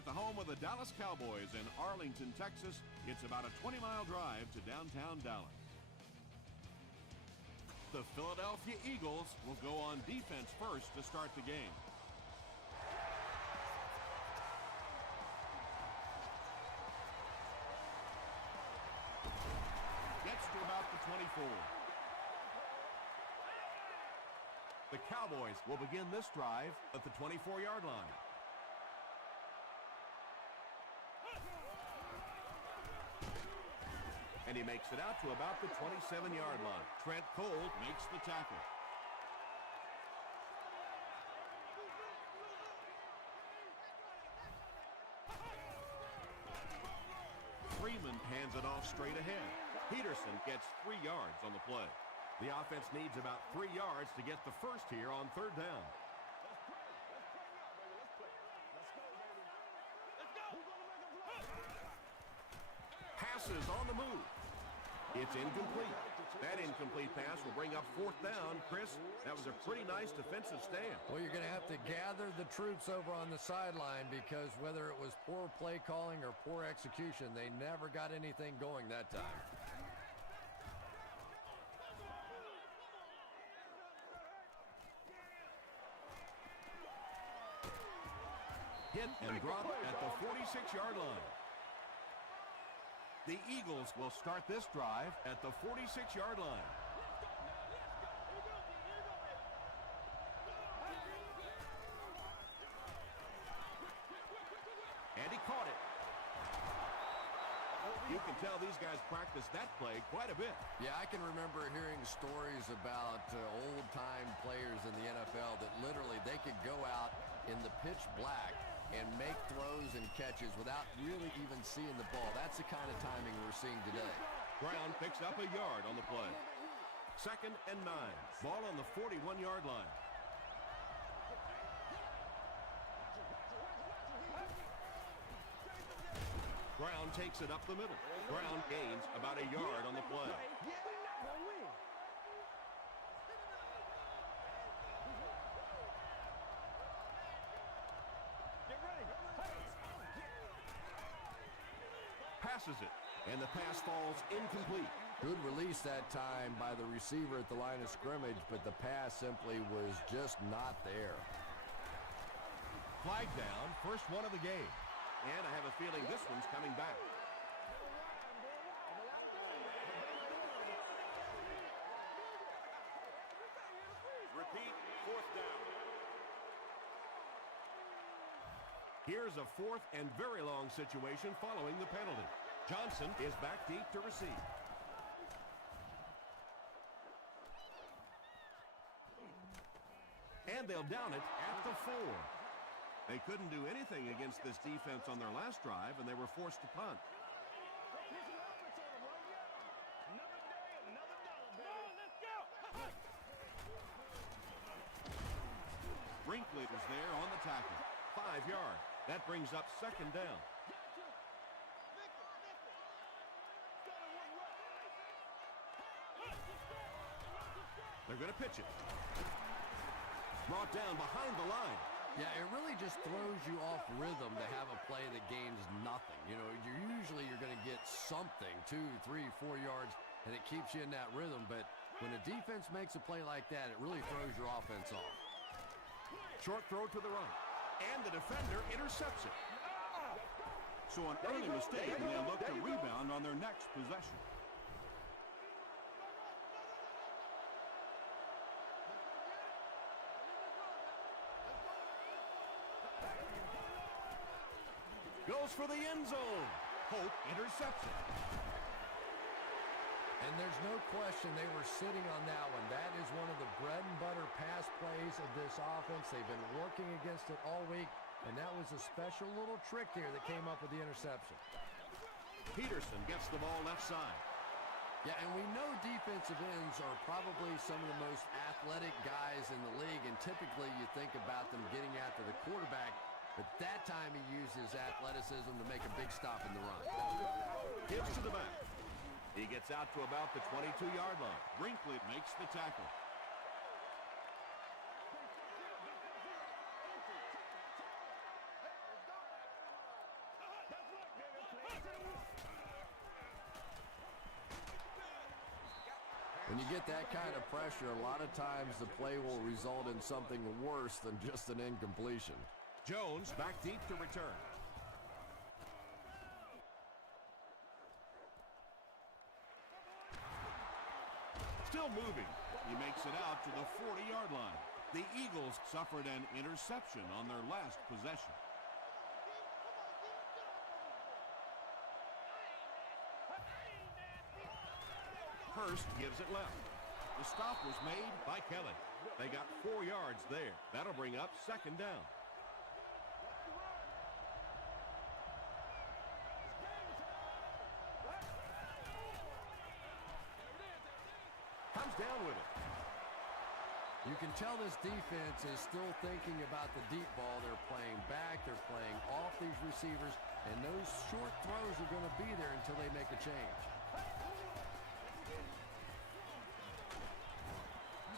at the home of the Dallas Cowboys in Arlington, Texas. It's about a 20-mile drive to downtown Dallas. The Philadelphia Eagles will go on defense first to start the game. Gets to about the 24. The Cowboys will begin this drive at the 24-yard line. And he makes it out to about the 27-yard line. Trent Cole makes the tackle. Freeman hands it off straight ahead. Peterson gets 3 yards on the play. The offense needs about 3 yards to get the first here on third down. Passes on the move. It's incomplete. That incomplete pass will bring up fourth down. Chris, that was a pretty nice defensive stand. Well, you're going to have to gather the troops over on the sideline because whether it was poor play calling or poor execution, they never got anything going that time. Hit and drop at the 46-yard line. The Eagles will start this drive at the 46-yard line. And he caught it. You can tell these guys practice that play quite a bit. Yeah, I can remember hearing stories about old-time players in the NFL that literally they could go out in the pitch black and make throws and catches without really even seeing the ball. That's the kind of timing we're seeing today. Brown picks up a yard on the play. 2nd and 9. Ball on the 41-yard line. Brown takes it up the middle. Brown gains about a yard on the play. Passes it, and the pass falls incomplete. Good release that time by the receiver at the line of scrimmage, but the pass simply was just not there. Flag down, first one of the game. And I have a feeling this one's coming back. Repeat, 4th down. Here's a 4th and very long situation following the penalty. Johnson is back deep to receive. And they'll down it at the 4. They couldn't do anything against this defense on their last drive, and they were forced to punt. Brinkley was there on the tackle. 5 yards. That brings up 2nd down. They're going to pitch it. Brought down behind the line. Yeah, it really just throws you off rhythm to have a play that gains nothing. You know, you're going to get something, 2, 3, 4 yards, and it keeps you in that rhythm. But when a defense makes a play like that, it really throws your offense off. Short throw to the right, and the defender intercepts it. So an early mistake, and they'll look to rebound on their next possession. Goes for the end zone. Hope intercepts it. And there's no question they were sitting on that one. That is one of the bread and butter pass plays of this offense. They've been working against it all week, and that was a special little trick there that came up with the interception. Peterson gets the ball left side. Yeah, and we know defensive ends are probably some of the most athletic guys in the league, and typically you think about them getting after the quarterback. But that time he used his athleticism to make a big stop in the run. Gives to the back. He gets out to about the 22-yard line. Brinkley makes the tackle. When you get that kind of pressure, a lot of times the play will result in something worse than just an incompletion. Jones back deep to return. Still moving. He makes it out to the 40-yard line. The Eagles suffered an interception on their last possession. Hurst gives it left. The stop was made by Kelly. They got 4 yards there. That'll bring up second down. Comes down with it. You can tell this defense is still thinking about the deep ball. They're playing back. They're playing off these receivers. And those short throws are going to be there until they make a change.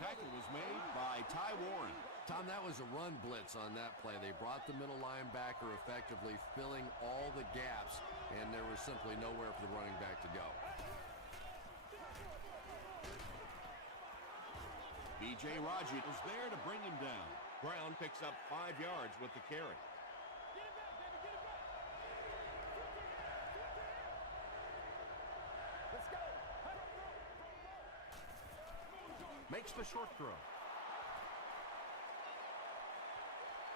Tackle was made by Ty Warren. Tom, that was a run blitz on that play. They brought the middle linebacker effectively filling all the gaps, and there was simply nowhere for the running back to go. B.J. Raji was there to bring him down. Brown picks up 5 yards with the carry. Makes the short throw.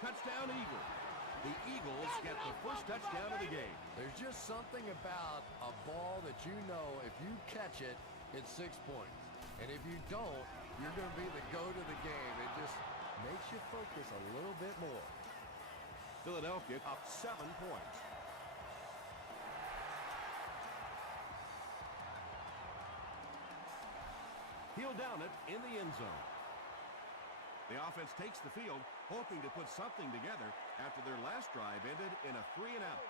Touchdown Eagle. The Eagles get the first touchdown of the game. There's just something about a ball that you know if you catch it, it's 6 points. And if you don't, you're going to be the goat of the game. It just makes you focus a little bit more. Philadelphia up 7 points. He'll down it in the end zone. The offense takes the field, hoping to put something together after their last drive ended in a 3-and-out.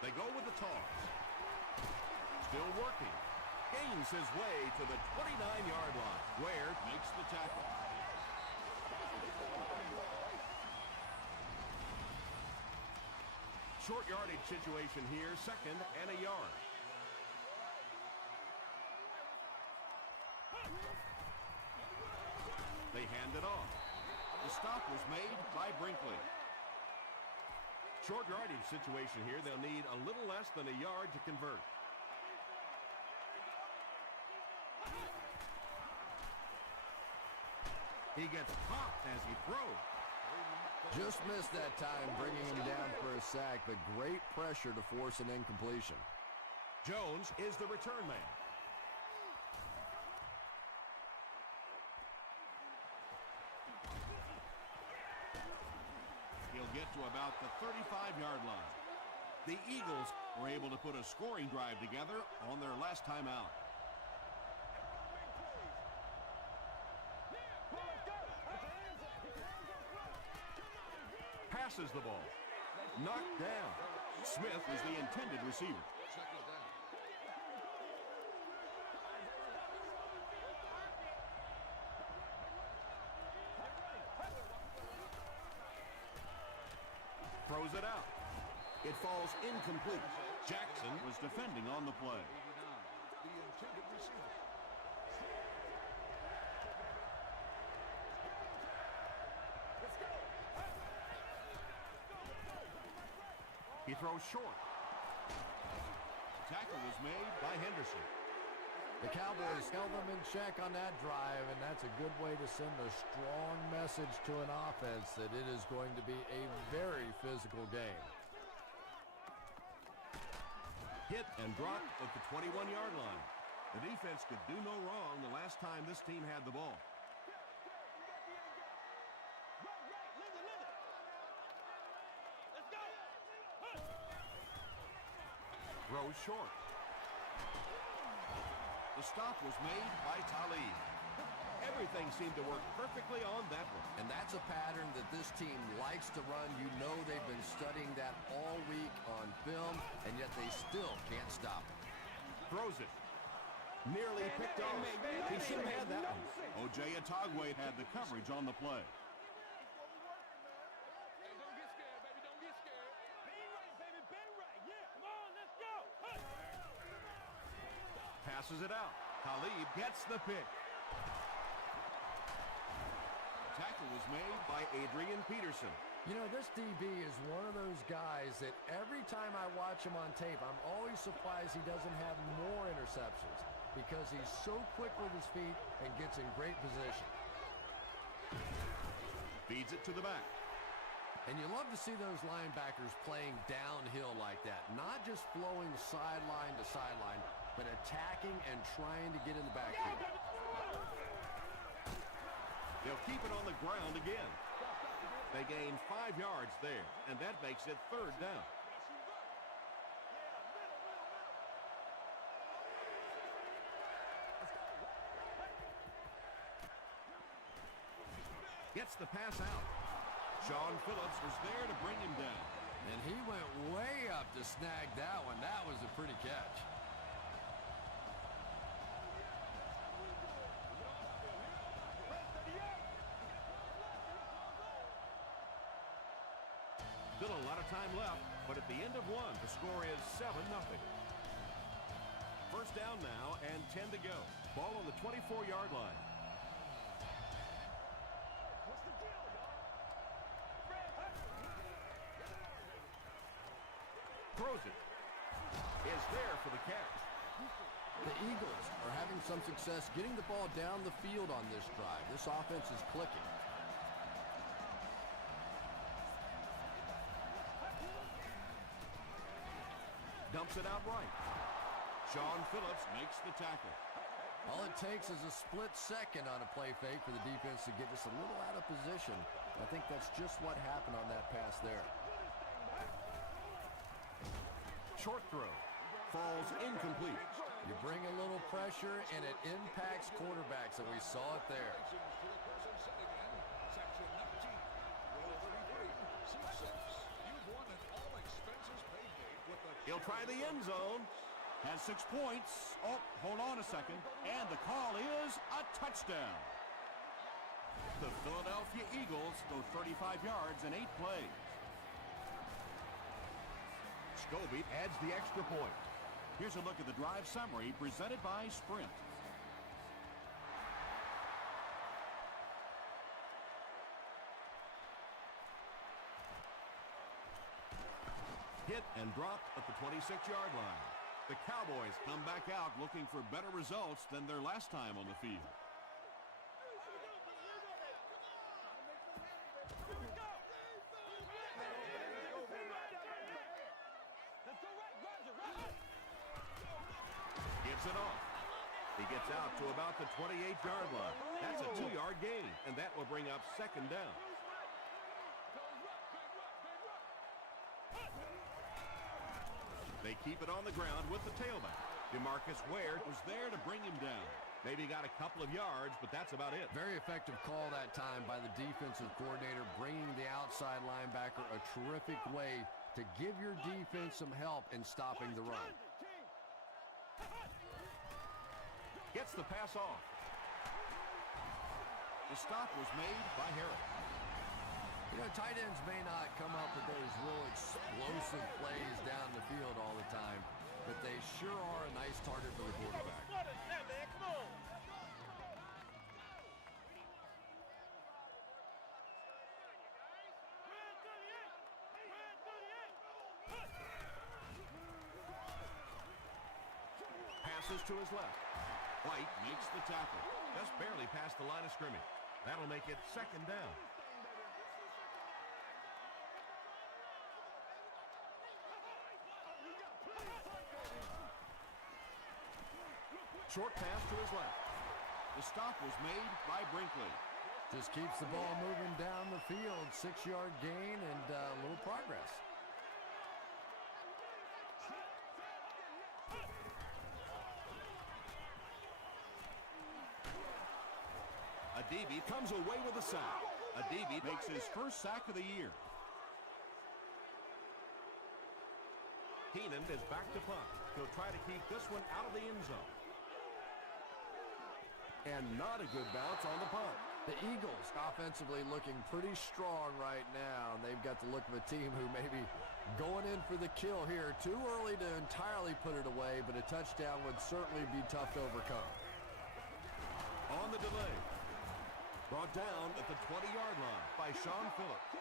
They go with the toss. Still working. Gains his way to the 29-yard line. Ware makes the tackle. Short yardage situation here, 2nd and a yard. They hand it off. The stop was made by Brinkley. Short yardage situation here. They'll need a little less than a yard to convert. He gets popped as he throws. Just missed that time, bringing him down for a sack, but great pressure to force an incompletion. Jones is the return man. He'll get to about the 35-yard line. The Eagles were able to put a scoring drive together on their last time out. Passes the ball. Knocked down. Smith is the intended receiver. Throws it out. It falls incomplete. Jackson was defending on the play. He throws short. Tackle was made by Henderson. The Cowboys held them in check on that drive, and that's a good way to send a strong message to an offense that it is going to be a very physical game. Hit and dropped at the 21-yard line. The defense could do no wrong the last time this team had the ball. Throws short. The stop was made by Talib. Everything seemed to work perfectly on that one. And that's a pattern that this team likes to run. You know they've been studying that all week on film, and yet they still can't stop it. Throws it. Nearly picked off. He should have had that one. O.J. Atogwe had the coverage on the play. Passes it out. Khalid gets the pick. Tackle was made by Adrian Peterson. You know, this DB is one of those guys that every time I watch him on tape, I'm always surprised he doesn't have more interceptions because he's so quick with his feet and gets in great position. Feeds it to the back. And you love to see those linebackers playing downhill like that, not just flowing sideline to sideline, but attacking and trying to get in the backfield. They'll keep it on the ground again. They gain 5 yards there, and that makes it 3rd down. Gets the pass out. Sean Phillips was there to bring him down. And he went way up to snag that one. That was a pretty catch. Still a lot of time left, but at the end of one, the score is 7-0. First down now and 10 to go. Ball on the 24-yard line. Throws it. Is there for the catch. The Eagles are having some success getting the ball down the field on this drive. This offense is clicking. Dumps it out right. Sean Phillips makes the tackle. All it takes is a split second on a play fake for the defense to get just a little out of position. I think that's just what happened on that pass there. Short throw. Falls incomplete. You bring a little pressure, and it impacts quarterbacks, and we saw it there. He'll try the end zone. Has 6 points. Oh, hold on a second. And the call is a touchdown. The Philadelphia Eagles go 35 yards in 8 plays. Scobie adds the extra point. Here's a look at the drive summary presented by Sprint. Hit and dropped at the 26-yard line. The Cowboys come back out looking for better results than their last time on the field. Gives it off. He gets out to about the 28-yard line. That's a 2-yard gain, and that will bring up 2nd down. They keep it on the ground with the tailback. DeMarcus Ware was there to bring him down. Maybe got a couple of yards, but that's about it. Very effective call that time by the defensive coordinator, bringing the outside linebacker a terrific way to give your defense some help in stopping the run. Gets the pass off. The stop was made by Harris. You know, tight ends may not come up with those real explosive plays down the field all the time, but they sure are a nice target for the quarterback. Passes to his left. White makes the tackle. Just barely past the line of scrimmage. That'll make it 2nd down. Short pass to his left. The stop was made by Brinkley. Just keeps the ball moving down the field. 6-yard gain and a little progress. Adibi comes away with a sack. Adibi makes his first sack of the year. Keenan is back to punt. He'll try to keep this one out of the end zone. And not a good bounce on the punt. The Eagles offensively looking pretty strong right now. They've got the look of a team who maybe Going in for the kill here. Too early to entirely put it away, but a touchdown would certainly be tough to overcome. On the delay. Brought down at the 20-yard line by Sean Phillips.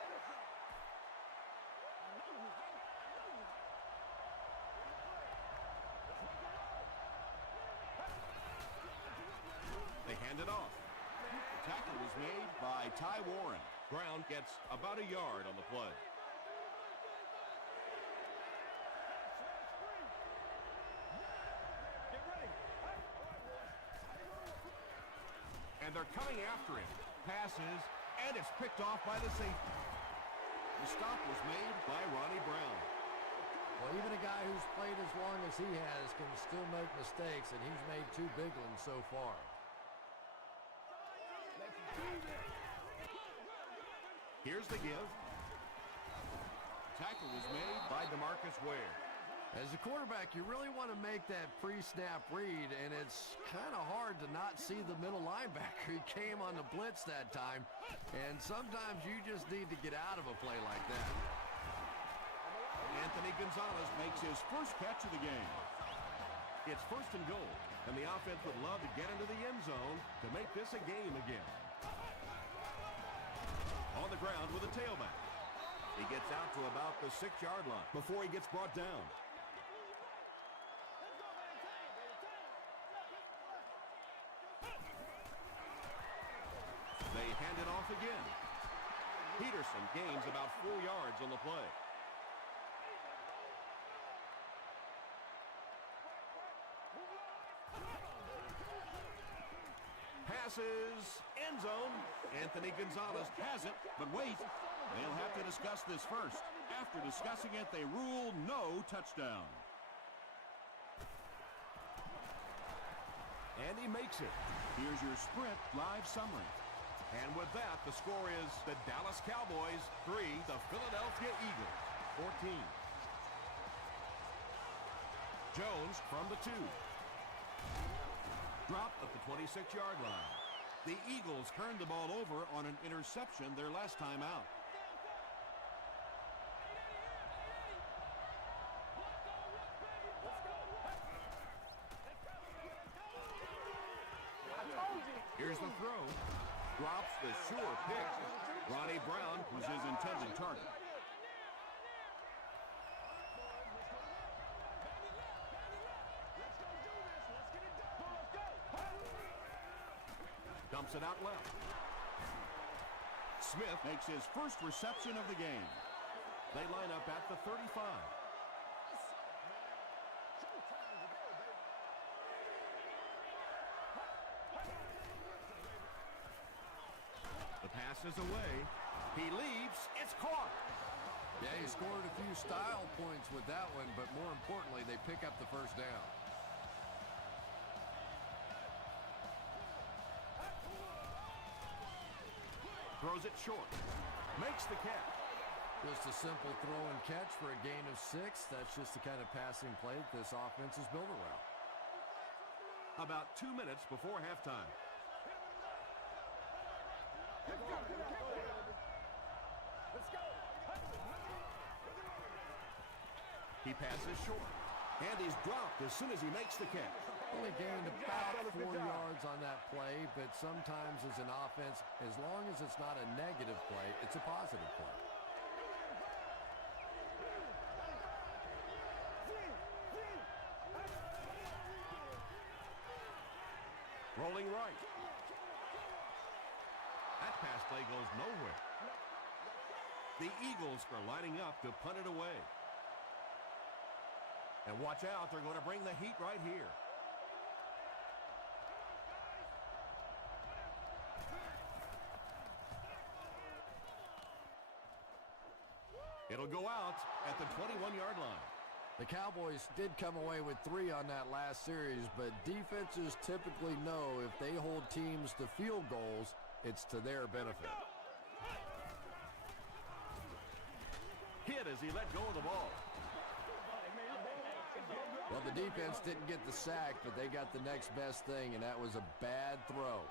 They hand it off. The tackle was made by Ty Warren. Brown gets about a yard on the play. And they're coming after him. Passes, and it's picked off by the safety. The stop was made by Ronnie Brown. Well, even a guy who's played as long as he has can still make mistakes, and he's made 2 big ones so far. Here's the give. Tackle was made by DeMarcus Ware. As a quarterback, you really want to make that pre-snap read, and it's kind of hard to not see the middle linebacker. He came on the blitz that time, and sometimes you just need to get out of a play like that. Anthony Gonzalez makes his first catch of the game. It's 1st and goal, and the offense would love to get into the end zone to make this a game again. On the ground with a tailback. He gets out to about the 6-yard line before he gets brought down. They hand it off again. Peterson gains about 4 yards on the play. Passes, end zone. Anthony Gonzalez has it, but wait. They'll have to discuss this first. After discussing it, they rule no touchdown. And he makes it. Here's your Sprint live summary. And with that, the score is the Dallas Cowboys 3, the Philadelphia Eagles 14. Jones from the 2. Dropped at the 26-yard line. The Eagles turned the ball over on an interception their last time out. Here's the throw. Drops the sure pick. Ronnie Brown was his intended target. Dumps it out left. Smith makes his first reception of the game. They line up at the 35. The pass is away. He leaves. It's caught. Yeah, he scored a few style points with that one, but more importantly, they pick up the first down. Throws it short. Makes the catch. Just a simple throw and catch for a gain of 6. That's just the kind of passing play that this offense is built around. About 2 minutes before halftime. Let's go. He passes short. And he's dropped as soon as he makes the catch. Only gained about 4 yards on that play, but sometimes as an offense, as long as it's not a negative play, it's a positive play. Rolling right. That pass play goes nowhere. The Eagles are lining up to punt it away. And watch out, they're going to bring the heat right here. It'll go out at the 21-yard line. The Cowboys did come away with 3 on that last series, but defenses typically know if they hold teams to field goals, it's to their benefit. Hit as he let go of the ball. Well, the defense didn't get the sack, but they got the next best thing, and that was a bad throw.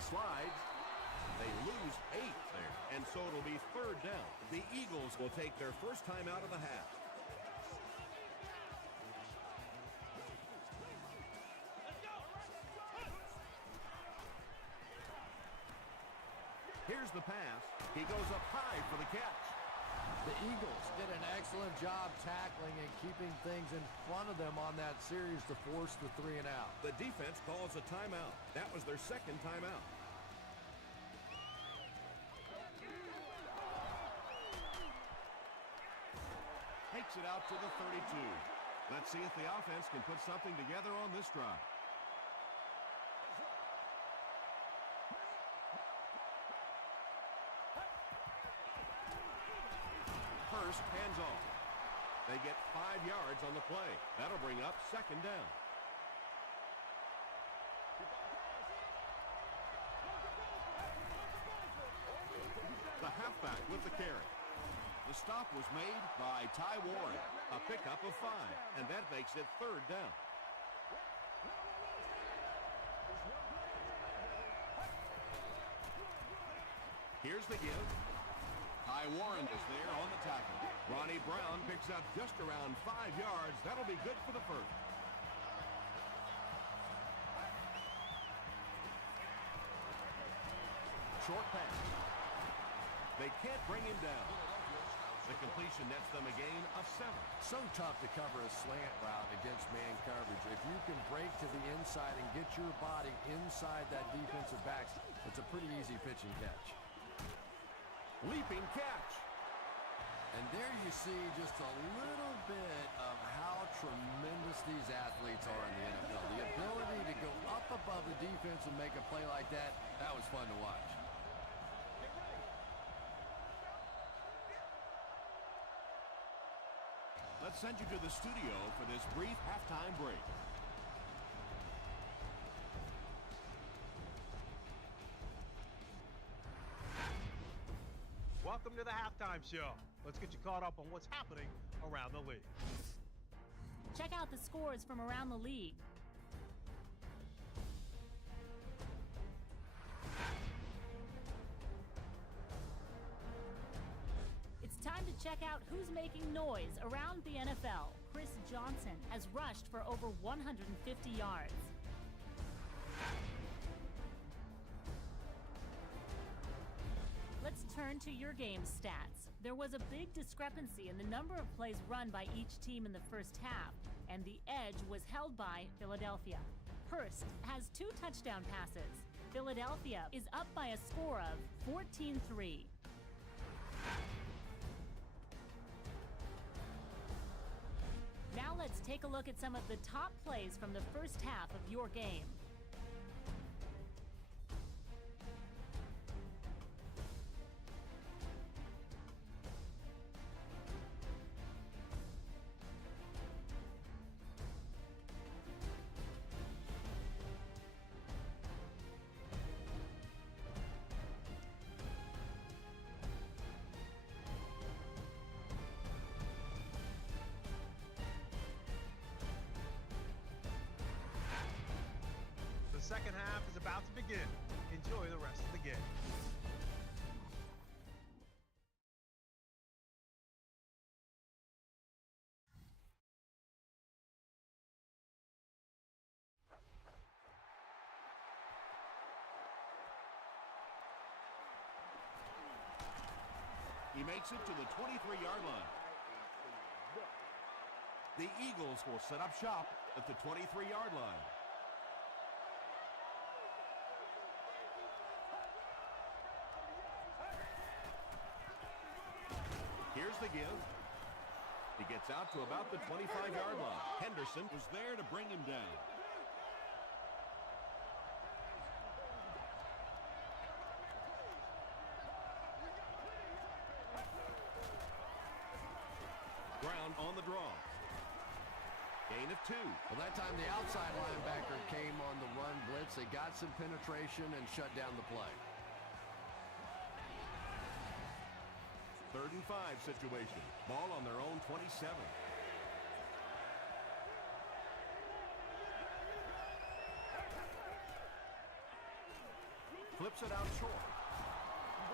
He slides. They lose 8 there, and so it'll be 3rd down. The Eagles will take their first time out of the half. Here's the pass. He goes up high for the catch. The Eagles did an excellent job tackling and keeping things in front of them on that series to force the 3 and out. The defense calls a timeout. That was their 2nd timeout. Takes it out to the 32. Let's see if the offense can put something together on this drive. First, hands off. They get 5 yards on the play. That'll bring up 2nd down. The halfback with the carry. The stop was made by Ty Warren. A pickup of 5, and that makes it 3rd down. Here's the give. Ty Warren is there on the tackle. Ronnie Brown picks up just around 5 yards. That'll be good for the first. Short pass. They can't bring him down. The completion nets them a gain of 7. So tough to cover a slant route against man coverage. If you can break to the inside and get your body inside that defensive back, it's a pretty easy pitch and catch. Leaping catch. And there you see just a little bit of how tremendous these athletes are in the NFL. The ability to go up above the defense and make a play like that, that was fun to watch. Let's send you to the studio for this brief halftime break. Welcome to the halftime show. Let's get you caught up on what's happening around the league. Check out the scores from around the league. It's time to check out who's making noise around the NFL. Chris Johnson has rushed for over 150 yards. Let's turn to your game stats. There was a big discrepancy in the number of plays run by each team in the first half, and the edge was held by Philadelphia. Hurst has 2 touchdown passes. Philadelphia is up by a score of 14-3. Now let's take a look at some of the top plays from the first half of your game. The second half is about to begin. Enjoy the rest of the game. He makes it to the 23-yard line. The Eagles will set up shop at the 23-yard line. Here's the give. He gets out to about the 25-yard line. Henderson was there to bring him down. Brown on the draw. Gain of 2. Well, that time the outside linebacker came on the run blitz. They got some penetration and shut down the play. 3rd and 5 situation. Ball on their own 27. flips it out short.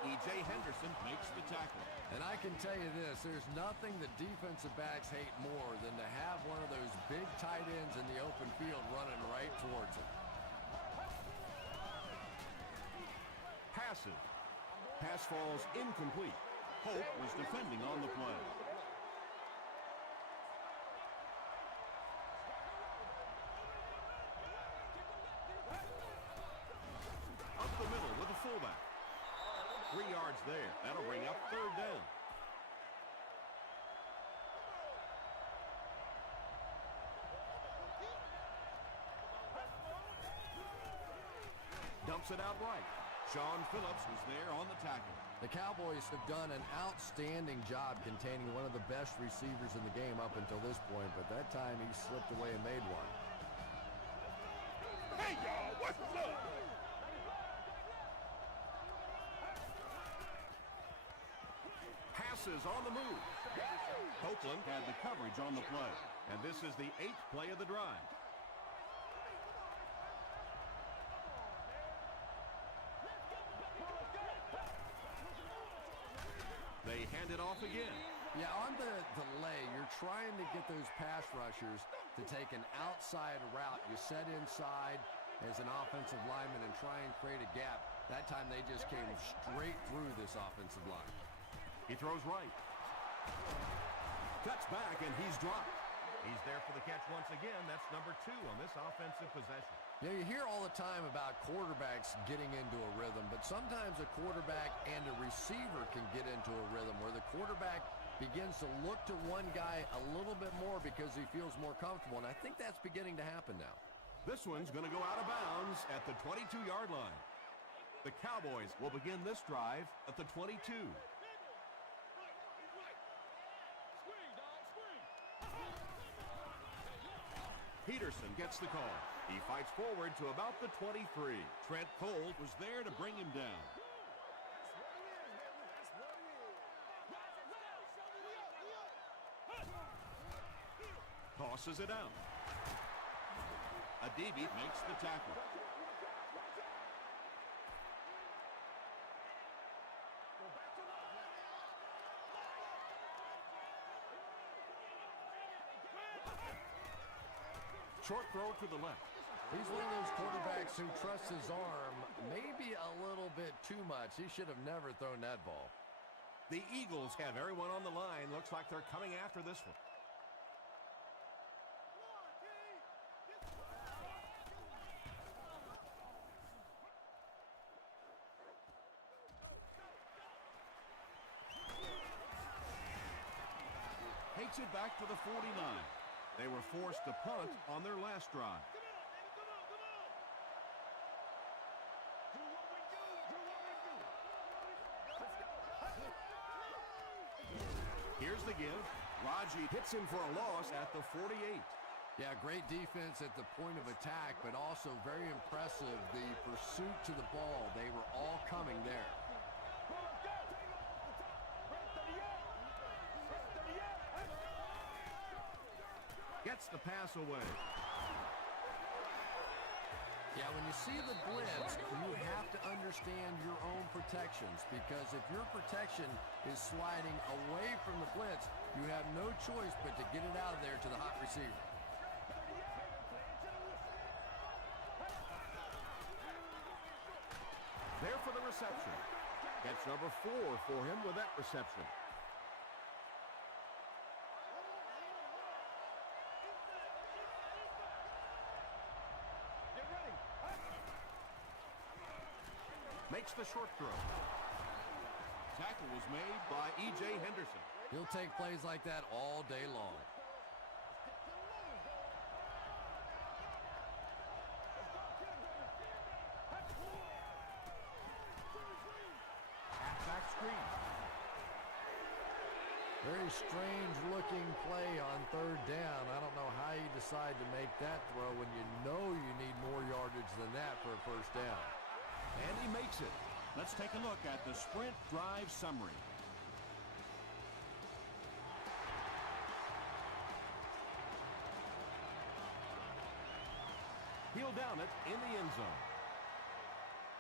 E.J. Henderson makes the tackle. And I can tell you this, there's nothing the defensive backs hate more than to have one of those big tight ends in the open field running right towards them. Passes. Pass falls incomplete. Hope was defending on the play. Up the middle with the fullback. 3 yards there. That'll bring up 3rd down. Dumps it out right. Sean Phillips was there on the tackle. The Cowboys have done an outstanding job containing one of the best receivers in the game up until this point, but that time he slipped away and made one. Hey, y'all, what's up? Passes on the move. Copeland had the coverage on the play, and this is the 8th play of the drive. They hand it off again. Yeah, on the delay, you're trying to get those pass rushers to take an outside route. You set inside as an offensive lineman and try and create a gap. That time they just came straight through this offensive line. He throws right. Cuts back, and he's dropped. He's there for the catch once again. That's number 2 on this offensive possession. Yeah, you hear all the time about quarterbacks getting into a rhythm, but sometimes a quarterback and a receiver can get into a rhythm where the quarterback begins to look to one guy a little bit more because he feels more comfortable, and I think that's beginning to happen now. This one's going to go out of bounds at the 22-yard line. The Cowboys will begin this drive at the 22. Peterson gets the call. He fights forward to about the 23. Trent Cole was there to bring him down. Tosses it out. Adibi makes the tackle. Short throw to the left. He's one of those quarterbacks who trusts his arm maybe a little bit too much. He should have never thrown that ball. The Eagles have everyone on the line. Looks like they're coming after this one. Takes it back to the 49. They were forced to punt on their last drive. Here's the give. Raji hits him for a loss at the 48. Yeah, great defense at the point of attack, but also very impressive, the pursuit to the ball. They were all coming there. Gets the pass away. Yeah, when you see the blitz, you have to understand your own protections, because if your protection is sliding away from the blitz, you have no choice but to get it out of there to the hot receiver. There for the reception. That's number 4 for him with that reception. Makes the short throw. Tackle was made by E.J. Henderson. He'll take plays like that all day long. Halfback screen. Very strange looking play on 3rd down. I don't know how you decide to make that throw when you know you need more yardage than that for a 1st down. And he makes it. Let's take a look at the sprint drive summary. He'll down it in the end zone.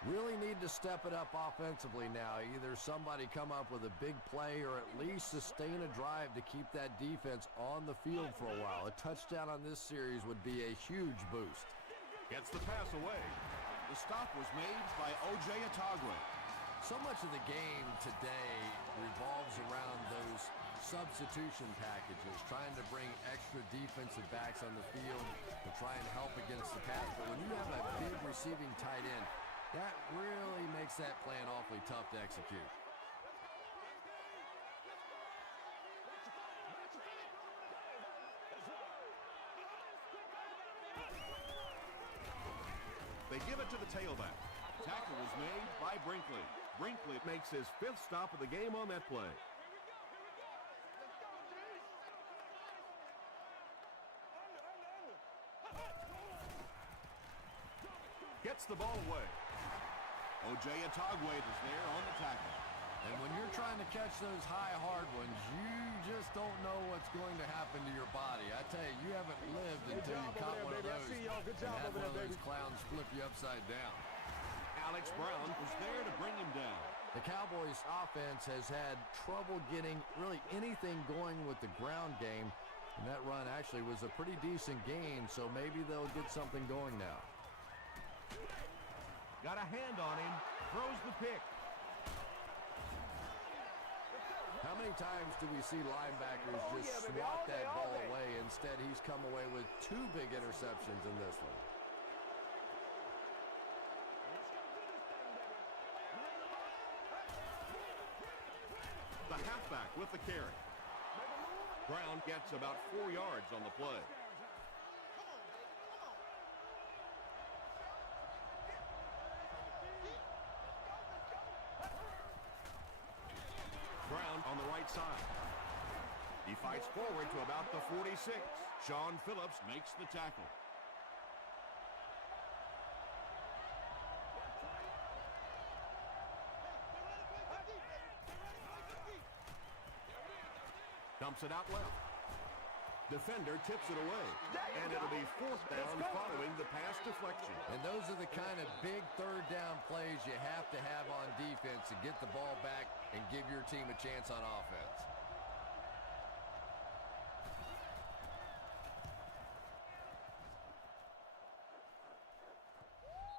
Really need to step it up offensively now. Either somebody come up with a big play or at least sustain a drive to keep that defense on the field for a while. A touchdown on this series would be a huge boost. Gets the pass away. The stop was made by O.J. Atagwe. So much of the game today revolves around those substitution packages, trying to bring extra defensive backs on the field to try and help against the pass. But when you have a big receiving tight end, that really makes that plan awfully tough to execute. They give it to the tailback. Tackle was made by Brinkley. Brinkley makes his 5th stop of the game on that play. Gets the ball away. O.J. Atagwe is there on the tackle. And when you're trying to catch those high, hard ones, you just don't know what's going to happen to your body. I tell you, you haven't lived until you caught one of those and had one of those clowns flip you upside down. Alex Brown was there to bring him down. The Cowboys offense has had trouble getting really anything going with the ground game. And that run actually was a pretty decent gain, so maybe they'll get something going now. Got a hand on him, throws the pick. How many times do we see linebackers just swat that ball away? Instead, he's come away with 2 big interceptions in this one. The halfback with the carry. Brown gets about 4 yards on the play. Brown on the right side. He fights forward to about the 46. Sean Phillips makes the tackle. Dumps it out left. Defender tips it away. And it'll be 4th down following the pass deflection. And those are the kind of big 3rd down plays you have to have on defense to get the ball back and give your team a chance on offense.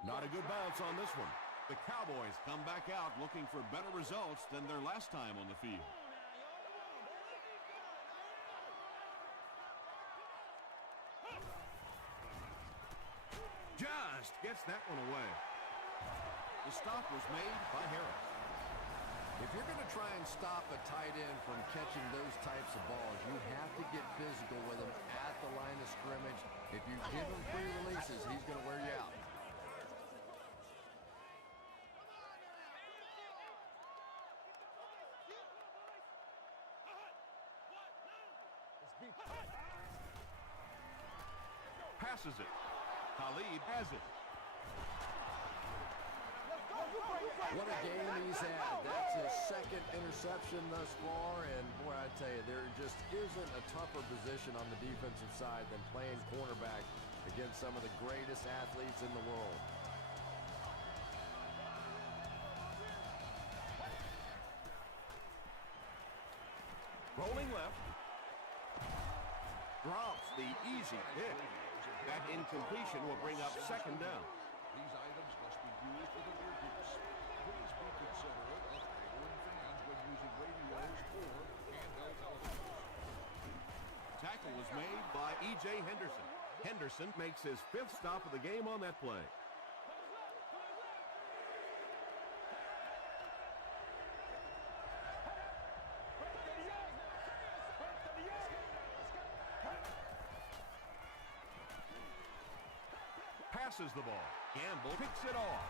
Not a good bounce on this one. The Cowboys come back out looking for better results than their last time on the field. Just gets that one away. The stop was made by Harris. If you're going to try and stop a tight end from catching those types of balls, you have to get physical with him at the line of scrimmage. If you give him free releases, he's going to wear you out. Passes it. Khalid has it. What a game he's had. That's his 2nd interception thus far, and boy, I tell you, there just isn't a tougher position on the defensive side than playing cornerback against some of the greatest athletes in the world. Rolling left. Drops the easy pick. That incompletion will bring up 2nd down. These items must be used with a earpiece. Please be considerate of neighboring fans when using radios or handheld telephones. Tackle was made by E.J. Henderson. Henderson makes his 5th stop of the game on that play. Passes the ball. Gamble picks it off.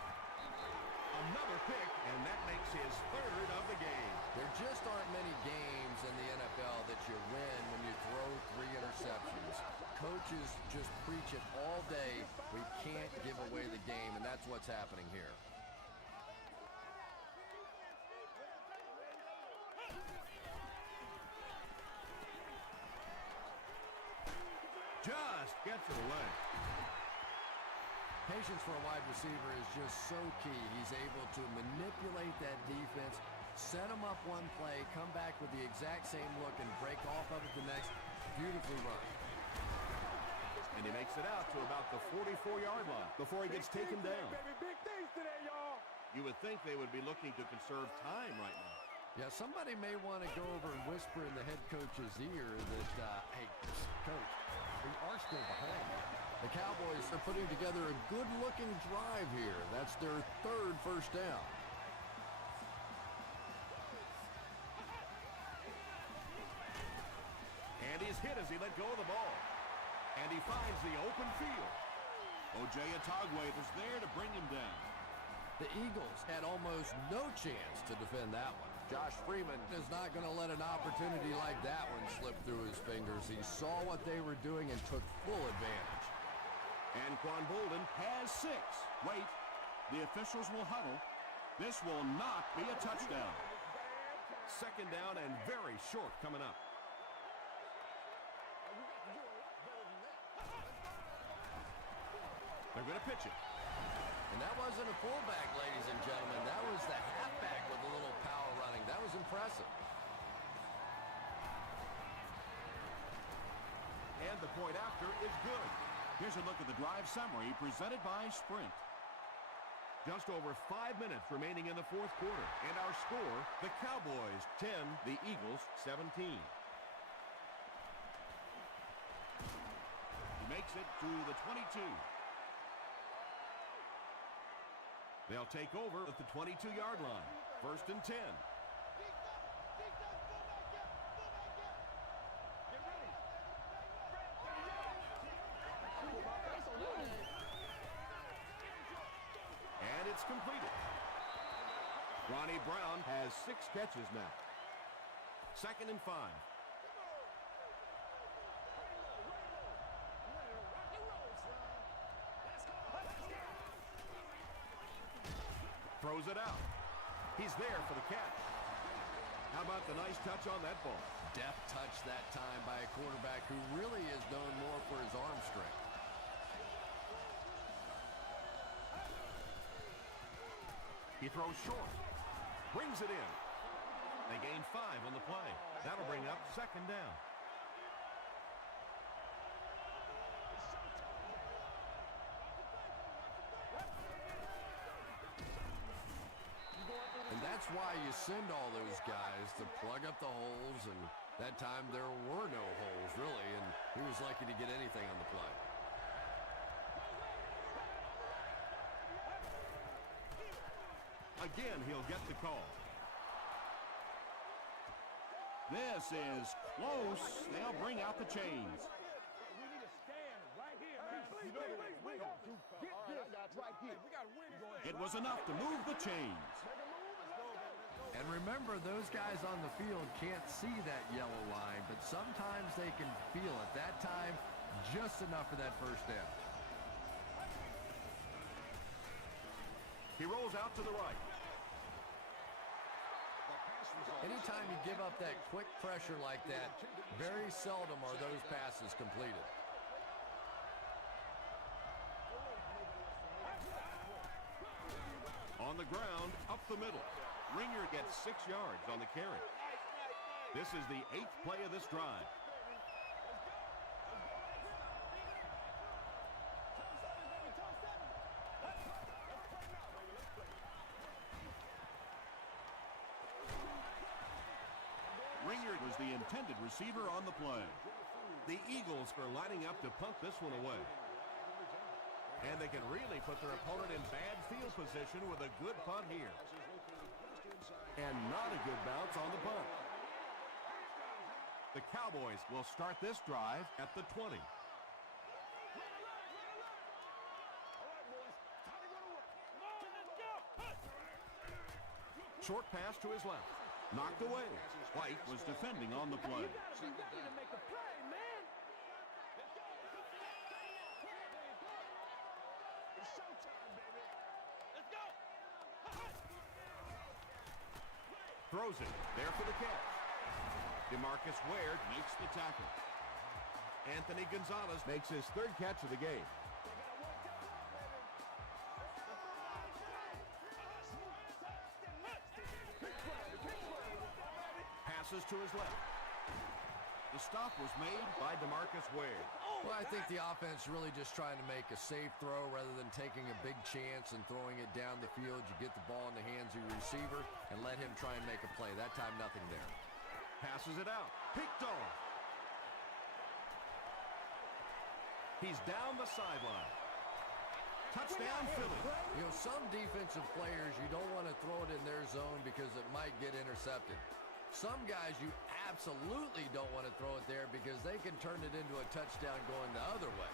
Another pick, and that makes his 3rd of the game. There just aren't many games in the NFL that you win when you throw 3 interceptions. Coaches just preach it all day. We can't give away the game, and that's what's happening here. Just gets it away. Patience for a wide receiver is just so key. He's able to manipulate that defense, set them up one play, come back with the exact same look, and break off of it the next. Beautifully run. And he makes it out to about the 44-yard line before he gets taken down. Big things today, y'all. You would think they would be looking to conserve time right now. Yeah, somebody may want to go over and whisper in the head coach's ear that, hey, coach, we are still behind. The Cowboys are putting together a good-looking drive here. That's their third first down. And he's hit as he let go of the ball. And he finds the open field. O.J. Atogwe was there to bring him down. The Eagles had almost no chance to defend that one. Josh Freeman is not going to let an opportunity like that one slip through his fingers. He saw what they were doing and took full advantage. And Quan Bolden has 6. Wait, the officials will huddle. This will not be a touchdown. Second down and very short coming up. They're going to pitch it. And that wasn't a fullback, ladies and gentlemen. That was the halfback with a little power running. That was impressive. And the point after is good. Here's a look at the drive summary presented by Sprint. Just over 5 minutes remaining in the fourth quarter. And our score, the Cowboys 10, the Eagles 17. He makes it to the 22. They'll take over at the 22-yard line. First and 10. And it's completed. Ronnie Brown has 6 catches now. Second and 5. Throws it out. He's there for the catch. How about the nice touch on that ball? Deft touch that time by a quarterback who really is known more for his arm strength. He throws short. Brings it in. They gain 5 on the play. That'll bring up second down. And that's why you send all those guys to plug up the holes, and that time there were no holes, really, and he was lucky to get anything on the play. Again, he'll get the call. This is close. They'll bring out the chains. We need to stand right here, man. Please, get this right here. We got to win this. It was enough to move the chains. And remember, those guys on the field can't see that yellow line, but sometimes they can feel it. That time, just enough for that first down. He rolls out to the right. Anytime you give up that quick pressure like that, very seldom are those passes completed. On the ground, up the middle. Ringer gets 6 yards on the carry. This is the 8th play of this drive. Ringer was the intended receiver on the play. The Eagles are lining up to punt this one away. And they can really put their opponent in bad field position with a good punt here. And not a good bounce on the punt. The Cowboys will start this drive at the 20. Short pass to his left. Knocked away. White was defending on the play. You gotta make a play, man. It's showtime, baby. Let's go. Throws it. There for the catch. DeMarcus Ware makes the tackle. Anthony Gonzalez makes his 3rd catch of the game. passes to his left. The stop was made by DeMarcus Ware. Well, I think the offense really just trying to make a safe throw rather than taking a big chance and throwing it down the field. You get the ball in the hands of your receiver and let him try and make a play. That time, nothing there. Passes it out. Picked off. He's down the sideline. Touchdown, Philly. You know, some defensive players, you don't want to throw it in their zone because it might get intercepted. Some guys, you absolutely don't want to throw it there because they can turn it into a touchdown going the other way.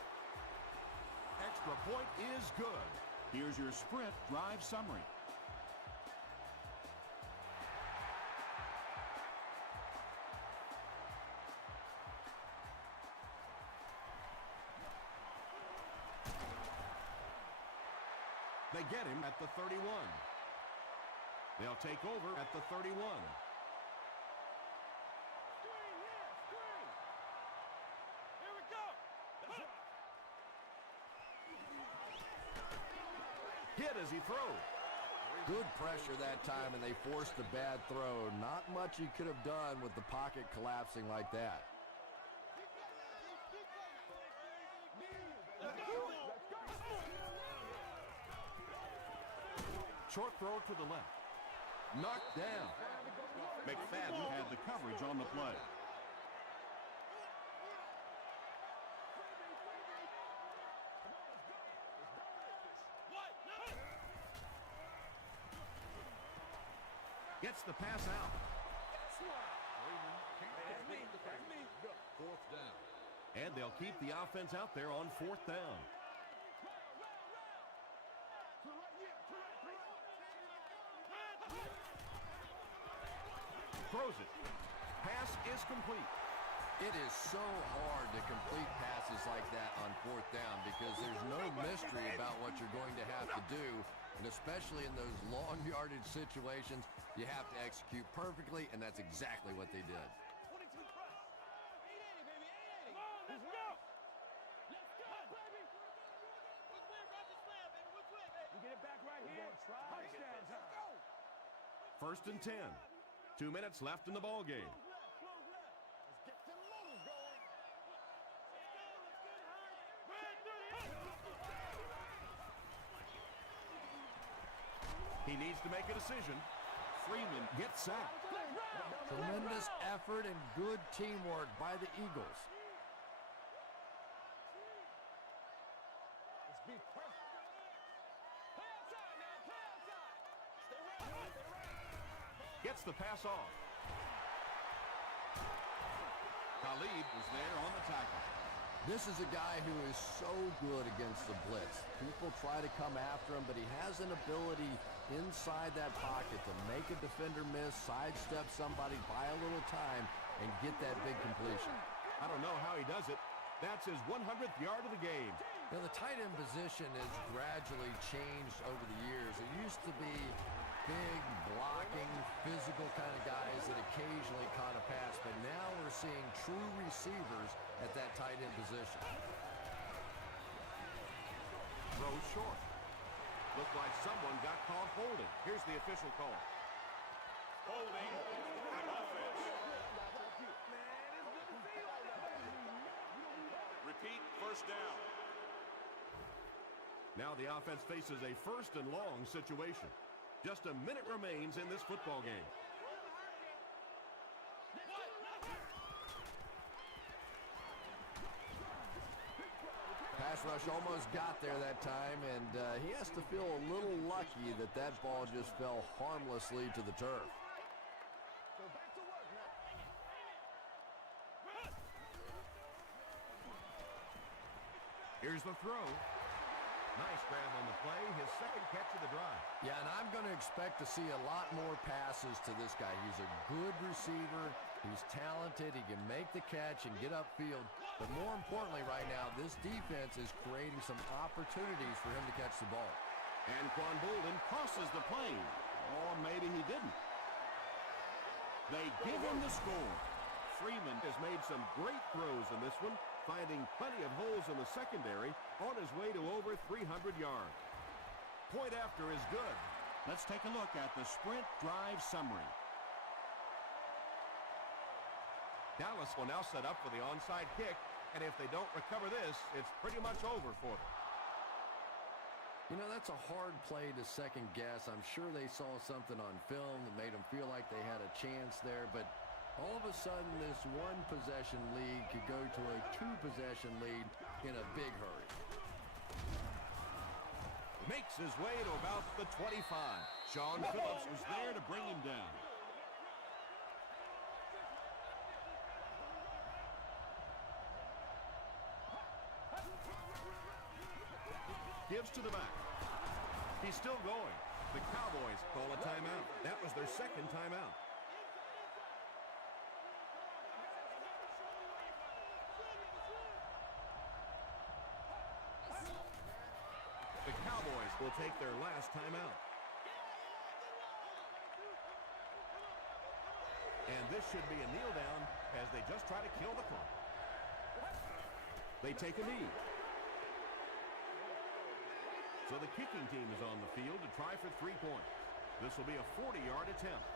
Extra point is good. Here's your sprint drive summary. They get him at the 31. They'll take over at the 31. Hit as he throws. Good pressure that time, and they forced the bad throw. Not much he could have done with the pocket collapsing like that. Short throw to the left. Knocked down. McFadden had the coverage on the play. Gets the pass out. Fourth down. And they'll keep the offense out there on fourth down. Throws it. Pass is complete. It is so hard to complete passes like that on fourth down because there's no mystery about what you're going to have to do. And especially in those long yardage situations, you have to execute perfectly, and that's exactly what they did. First and 10. 2 minutes left in the ball game. He needs to make a decision. Freeman gets sacked. Tremendous effort and good teamwork by the Eagles. Gets the pass off. Khalid was there on the tackle. This is a guy who is so good against the blitz. People try to come after him, but he has an ability inside that pocket to make a defender miss, sidestep somebody, buy a little time, and get that big completion. I don't know how he does it. That's his 100th yard of the game. Now, the tight end position has gradually changed over the years. It used to be big, blocking, physical kind of guys that occasionally caught a pass, but now we're seeing true receivers at that tight end position. Throws short. Looked like someone got caught holding. Here's the official call. Holding on offense. Repeat, first down. Now the offense faces a first and long situation. Just a minute remains in this football game. Pass rush almost got there that time, and he has to feel a little lucky that that ball just fell harmlessly to the turf. Here's the throw. Nice grab on the play, his second catch of the drive. Yeah, and I'm going to expect to see a lot more passes to this guy. He's a good receiver. He's talented. He can make the catch and get upfield. But more importantly right now, this defense is creating some opportunities for him to catch the ball. Anquan Bolden crosses the plane. Or maybe he didn't. They give him the score. Freeman has made some great throws in this one, finding plenty of holes in the secondary on his way to over 300 yards. Point after is good. Let's take a look at the sprint drive summary. Dallas will now set up for the onside kick, and if they don't recover this, it's pretty much over for them. You know, that's a hard play to second guess. I'm sure they saw something on film that made them feel like they had a chance there, but all of a sudden this one-possession lead could go to a two-possession lead in a big hurry. Makes his way to about the 25. Sean Phillips was there to bring him down. Gives to the back. He's still going. The Cowboys call a timeout. That was their second timeout. The Cowboys will take their last timeout. And this should be a kneel down as they just try to kill the clock. They take a knee. So the kicking team is on the field to try for 3 points. This will be a 40-yard attempt.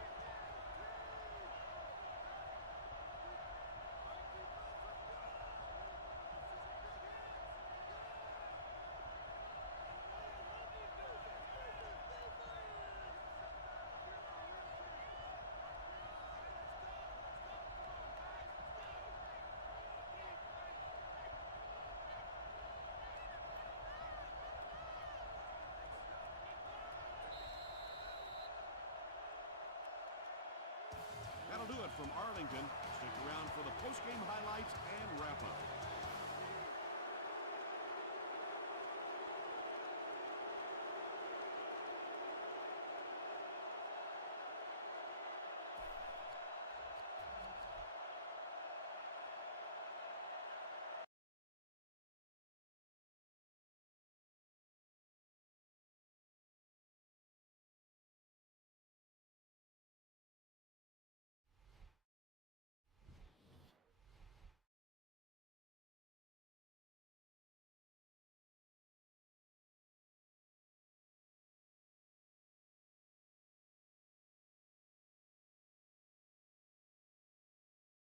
That'll do it from Arlington. Stick around for the post-game highlights